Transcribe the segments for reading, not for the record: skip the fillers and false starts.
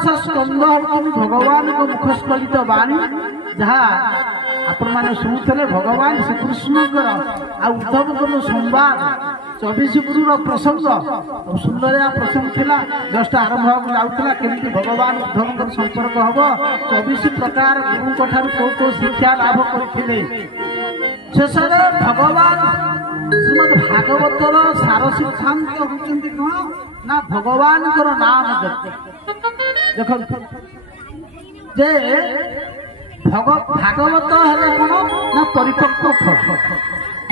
अष्टादश स्कंद हूँ भगवान को मुखस्फलित बाणी जहाँ आपण मैंने शुणुले भगवान श्रीकृष्ण उद्धव संवाद 24 गुरु प्रसंग सुंदर प्रसंग थिला जस्ट आरंभ जाऊला केमती भगवान उद्धव संपर्क हम 24 प्रकार गुरु कौ शिक्षा लाभ करते शेष भगवान श्रीमद भागवतर सार सिद्धांत होती कौन ना भगवान नाम देख जे भागवत है कौन ना परिपक्व फल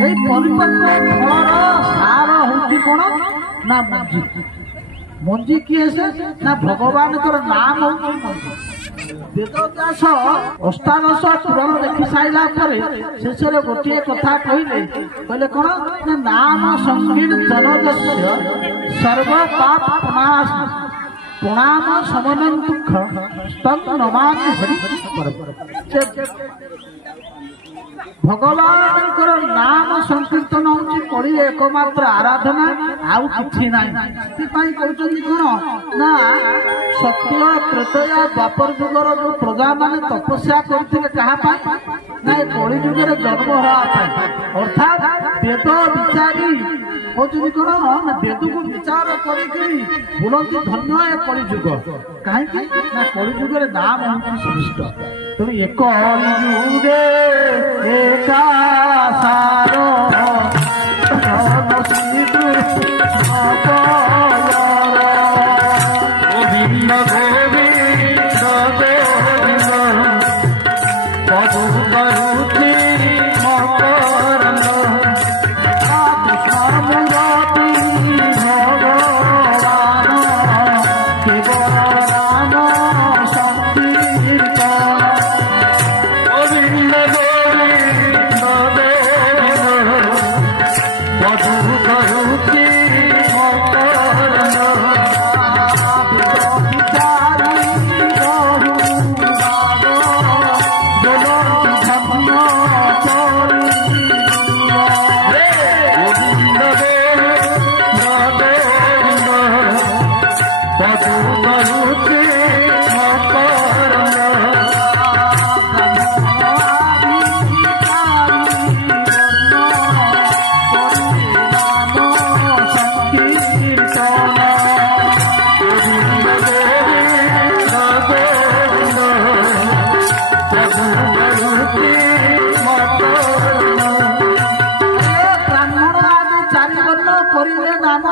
ये परिपक्व फलर सार हूँ कौन ना मंजी मंजी किए से ना भगवान नाम हूँ वेदव्यास अष्टादश पुराण देखी सारा शेष गोटे कथा कहले कौन ना नाम संकीर्तनस्य सर्व पाप प्रणाम समन दुख स्तम नमामि हरि भगवान नाम संकीर्तन हूँ करी एकमात्र आराधना आउ कि ना कहते कौन ना सत्य त्रेतया द्वापर जुगर जो प्रजा मैंने तपस्या करते क्या ना कली जुगे जन्म हाँपाई अर्थात वेद विचारी कहते कौन वेद को विचार करके बोलती धन्य ए कली जुग कहीं ना कली जुगे नाम हूँ श्रेष्ठ तेणु एक जुगे एका सारो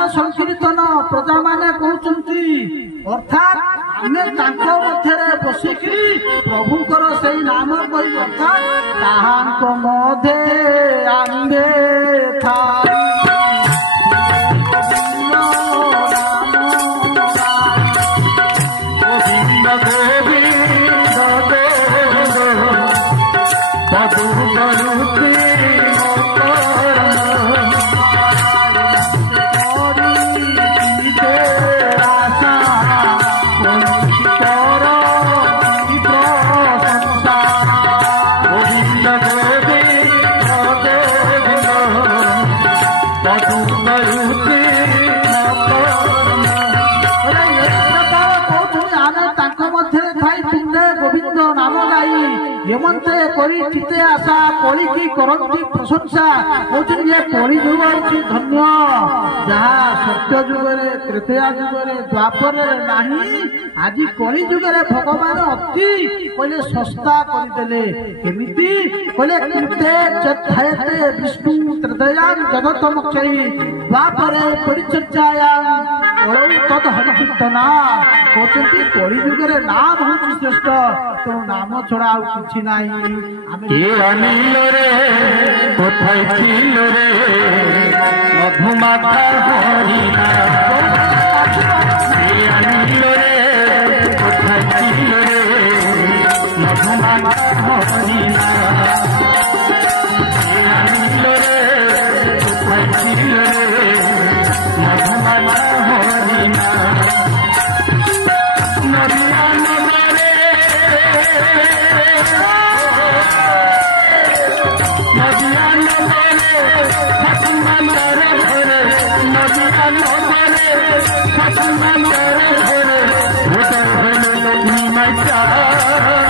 संकीर्तन प्रजा माने कहते अर्थात आमे मध्य बसिकी प्रभुकर से नाम कही अर्थात ताहांको मध्य आंबे था हेमंते करी चिते आशा कली की करती प्रशंसा कहते ये कली जुग हूँ धन्य जहाँ सत्य जुगे तृतीया जुगे द्वापर नहीं आज कली जुगे भगवान अति कहले सस्ता करदे केमिति कहले कृते चैते विष्णु तृतीया जगतमक्षयी द्वापर परिचर्चायां तद हरिकीर्तना कहते कली जुगे नाम हूँ श्रेष्ठ तो नाम छड़ा कि मधुमाता हरिना मधुमाता हरिना समाचार